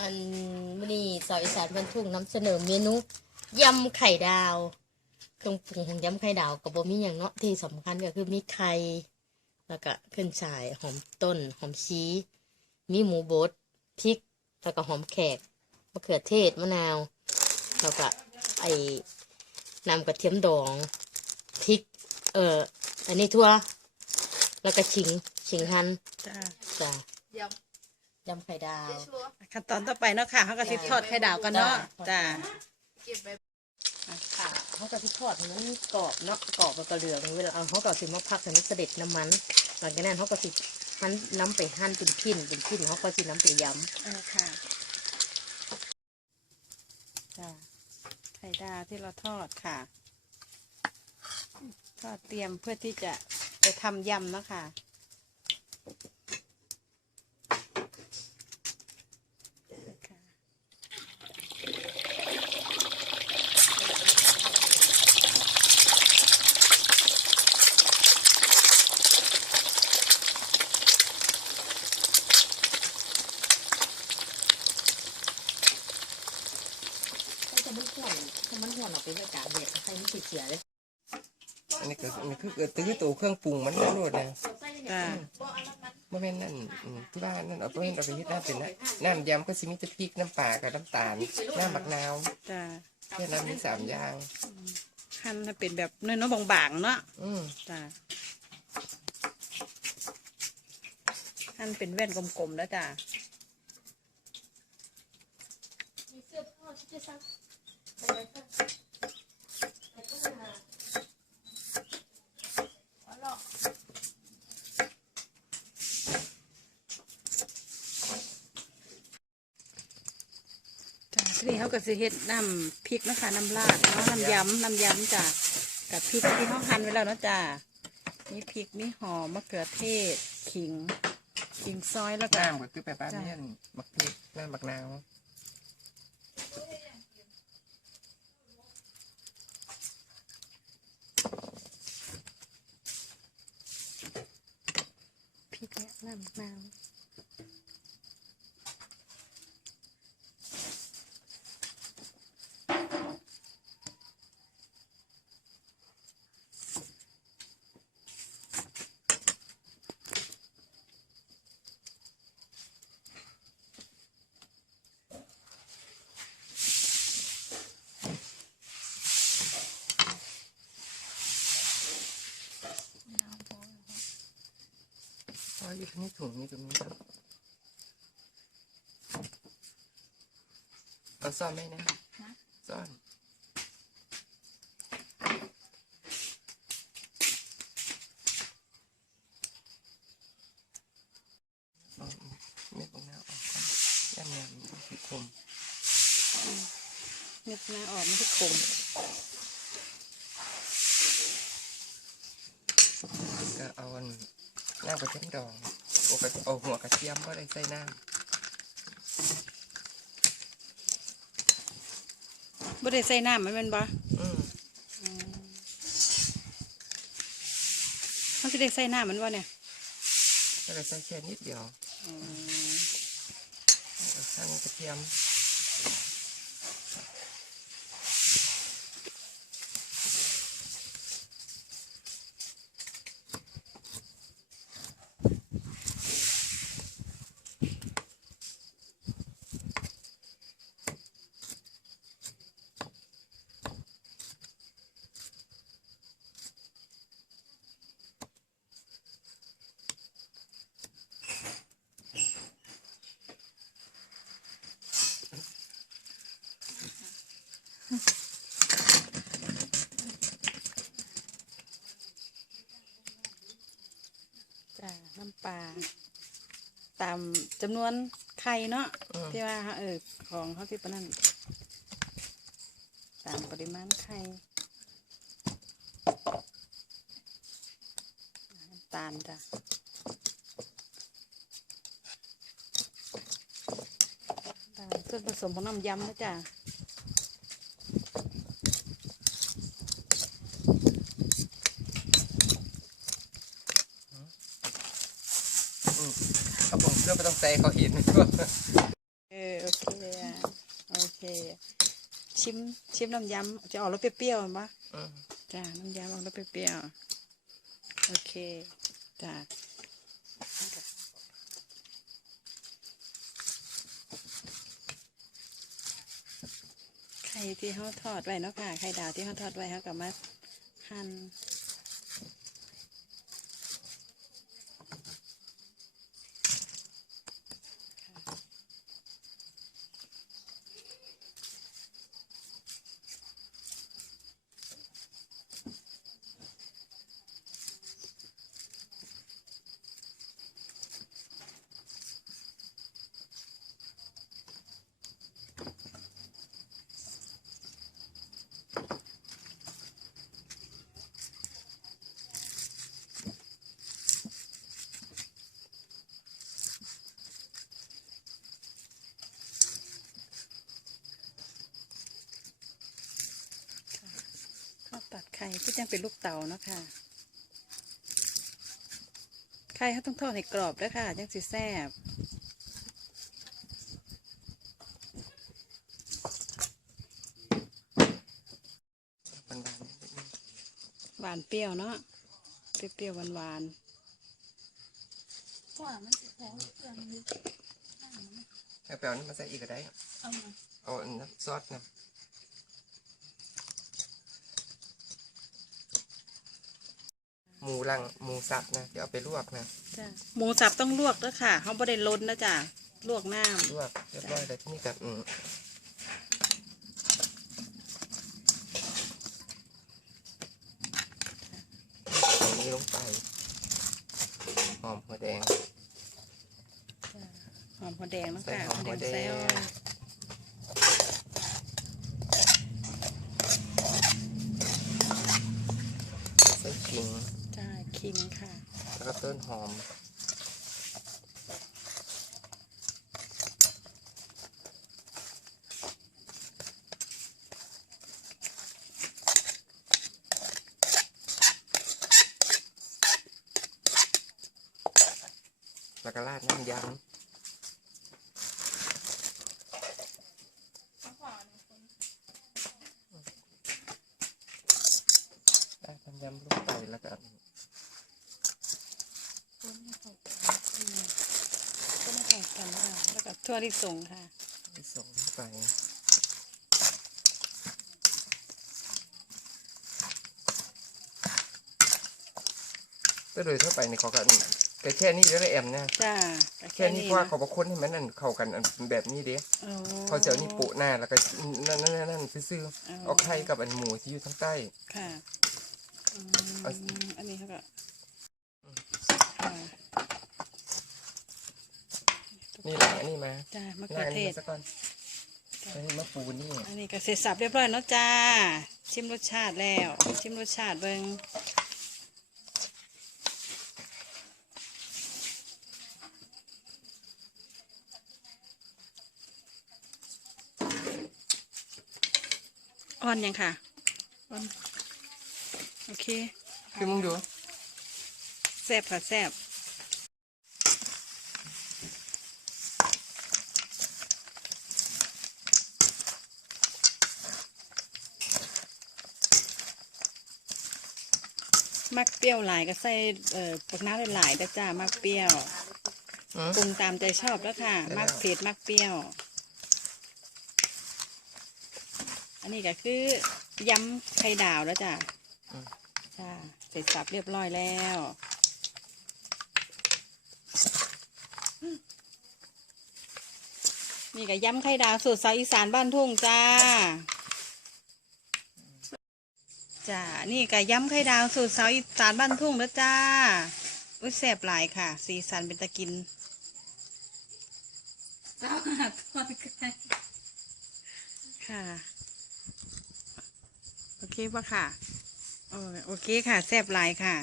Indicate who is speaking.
Speaker 1: อันมื้อนี้สาวอีสานบรรทุกน้ำเสนอเมนูยำไข่ดาวเครื่องปรุงของยำไข่ดาวก็บ่มีหยังเนาะที่สำคัญก็คือมีไข่แล้วก็ขึ้นฉ่ายหอมต้นหอมชีมีหมูบดพริก แล้วก็หอมแขกมะเขือเทศมะนาว แล้วก็ไอ้น้ำกระเทียมดองพริก เอ่ออันนี้ทั่ว แล้วก็ชิงชิงหัน
Speaker 2: จ้า
Speaker 1: จ้ะ
Speaker 3: ย
Speaker 1: ยำไข่ดาวำ
Speaker 3: ชัวร์
Speaker 2: ขั้นตอนต่อไปเนาะค่ะเขาก็สิทอดไข่ดาวกันเนาะจ้า
Speaker 3: เก็บไป
Speaker 1: ค่ะเขาก็ที่ทอดให้มันกรอบเนาะกรอบแล้วก็เหลืองเวลาเอาเขาก็สิมาพักให้มันเสด็จน้ำมันหลังจากนั้นเขาก็สิหั่นน้ำไปหั่นเป็นพิ้นเป็นพิ้นเขาก็สิน้ำไปย
Speaker 2: เออค่ะจ้าไข่ดาวที่เราทอดค่ะทอดเตรียมเพื่อที่จะไปทำยำเนาะค่ะค่ะำ
Speaker 1: ถ้ามันห่วน ถ้ามันห่วนออกไปในกาเด็ดใส่มันเสียเลย
Speaker 4: อันนี้ก็อันนี้คือตื้อตัวเครื่องปรุงมันไม่รดนะ
Speaker 2: จ้า
Speaker 4: บ่แม่นนั่นอืมที่บ้านนั่นเอาไปเฮ็ดเอาไปเฮ็ดน้ำเป็นนะน้ำยำก็สิมีแต่พริกน้ำปลากับน้ำตาลน้ำบักนาว
Speaker 2: จ้า
Speaker 4: แค่นั้นมีสามอย่าง
Speaker 2: หั่นให้เป็นแบบเนื้อๆบางๆเนาะ
Speaker 4: อืม
Speaker 2: จ้าหั่นเป็นแว่นกลมๆแล้วจ้าจ้าทีนี้เขาก็ สิเฮ็ดน้ำพริกเนาะคะน้ำราดเนาะน้ำยำน้ำยำจ้ะกับพริกที่เขาหั่นไว้แล้วเนาะจ้ามีพริกมีหอมมะเขือเทศขิงขิงซอยแล้วก็
Speaker 4: น้ำก็คือไปบ้านเนี่ยบักพริกน้ำบักนาว
Speaker 2: พริกเนี่ยน้ำมะนาว
Speaker 4: อ๋ออยู่ที่นี่ถุงนี่ตรงนี้ครับเอาซ่อนไหมนะซ่อนเอาเม็ดบักนาวออกก่อนย่ำยำมันสิคม
Speaker 2: เม็ดน้ำออกมันจะขม
Speaker 4: ก็เอาอัน น้ำกระเทียมดองเอากระเอาหัวกระเทียมก็ได้ใส่น้
Speaker 2: บ่ได้ใส่น้ำมันแมันบ่ำ
Speaker 4: อืม
Speaker 2: มันสิได้ใส่น้ำมันบ่เนี่ย
Speaker 4: แล้วก็ใส่แค่นิดเดียวแล้วก็สั่งกระเทียม
Speaker 2: จ้าน้ำปลาตาม จำนวนไข่เนาะ
Speaker 4: อืม
Speaker 2: ที่ว่าเออของเขาที่ปานนั้นตามปริมาณไข่น้ำตาลจ้ะตามส่วนผสมของน้ำยำนะจ้ะ
Speaker 4: อืมเอาผมเพื่อไม่ต้อง ใส่เขาเห็น
Speaker 2: เออโอเคอะโอเค ชิมชิมน้ำยำจะออกรสเปรี้ยวๆมั้ยปะ
Speaker 4: อืม
Speaker 2: จ้าน้ำยำออกรสเปรี้ยวๆโอเคจ้าไข่ที่เขาทอดไว้เนาะค่ะไข่ดาวที่เขาทอดไว้เขากับมาหั่น ตัดไข่ที่ยังเป็นลูกเต๋าเนาะค่ะ ไข่เขาต้องทอดให้กรอบด้วยค่ะยังสิแซ่บหวานเปรี้ยวเนาะ เปรี้ยวหวาน
Speaker 4: ให้แปลวนี่มาใส่อีกก็ได้ เอาอันน้ำซอสนะ หมูลังหมูสับนะเดี๋ยวเอาไปลวกนะ
Speaker 2: ๆจ้ะหมูสับต้องลวกด้วยค่ะเขาไม่ได้ล้นนะจ้ะลวกน้ำ
Speaker 4: ลวกเรียบร้อยแล้วที่นี่กับอืมเอานี้ลงไปหอมหัวแดง
Speaker 2: หอมหัวแดงเนาะ
Speaker 4: ใส่
Speaker 2: ค่ะ
Speaker 4: หอมหัวแด
Speaker 2: แซ
Speaker 4: ง
Speaker 2: ว
Speaker 4: ใส่ขิง
Speaker 2: จ้าคิงค่ะ
Speaker 4: แล้วก็ ต้นหอม แล้วก็ราดน้ำยำราดน้ำยำลงไปแล้วก็
Speaker 2: ก็ไม่เข้ากันนะคะแล้วก็ทั่วที่ส่งค่ะ
Speaker 4: ที่ส่งลงไปก็โดยทั่วไปในเขาก็ก็แค่นี้แล้วแอมเนี่ย
Speaker 2: จ้า
Speaker 4: แค่นี้เพราะว่าเขาบอกคนให้มันนั่นเข้ากันอันแบบนี้เด้
Speaker 2: โอ้
Speaker 4: เขาจะเอานี่โปะหน้าแล้วก็นั่นนั่นนั่นนั่นซื่อๆเอาไข่กับอันหมูที่อยู่ทั้งใต้
Speaker 2: ค่ะอืม
Speaker 4: เอา
Speaker 2: อันนี้เขาก็
Speaker 4: อืม
Speaker 2: ค่ะ
Speaker 4: นี่แหละอันนี้มา
Speaker 2: จ้ามะ
Speaker 4: หน้าอัน
Speaker 2: เขือเท
Speaker 4: นี้
Speaker 2: ศ
Speaker 4: มาซะก่อนอันนี้มาปูนี่
Speaker 2: อันนี้ก็เสร็จสับเรียบร้อยเนาะจ้า ชิมรสชาติแล้ว ชิมรสชาติเบิงอ่อนยังค่ะอ่อนโอเค
Speaker 4: คือมึงดู
Speaker 2: แซ่บค่ะแซ่บ มักเปรี้ยวหลายก็ใส่เอ่อปักน้ำหลายๆนะจ้ามักเปรี้ยว
Speaker 4: อืม
Speaker 2: ปรุงตามใจชอบแล้วค่ะ
Speaker 4: ได้แล้ว
Speaker 2: มักเผ็ดมักเปรี้ยว อันนี้ก็คือยำไข่ดาวแล้วจ้ะ
Speaker 4: อืม
Speaker 2: จ้าเสร็จสับเรียบร้อยแล้วนี่ก็ยำไข่ดาวสูตรสาวอีสานบ้านทุ่งจ้า จ้า นี่ก็ยำไข่ดาวสูตรสาวอีสานบ้านทุ่งแล้วจ้า อุ้ยแซ่บหลายค่ะ สีสันเป็นตะกินเจ้าหาทอดไก่ค่ะ โอเคปะค่ะเออโอเคค่ะแซ่บหลายค่ะ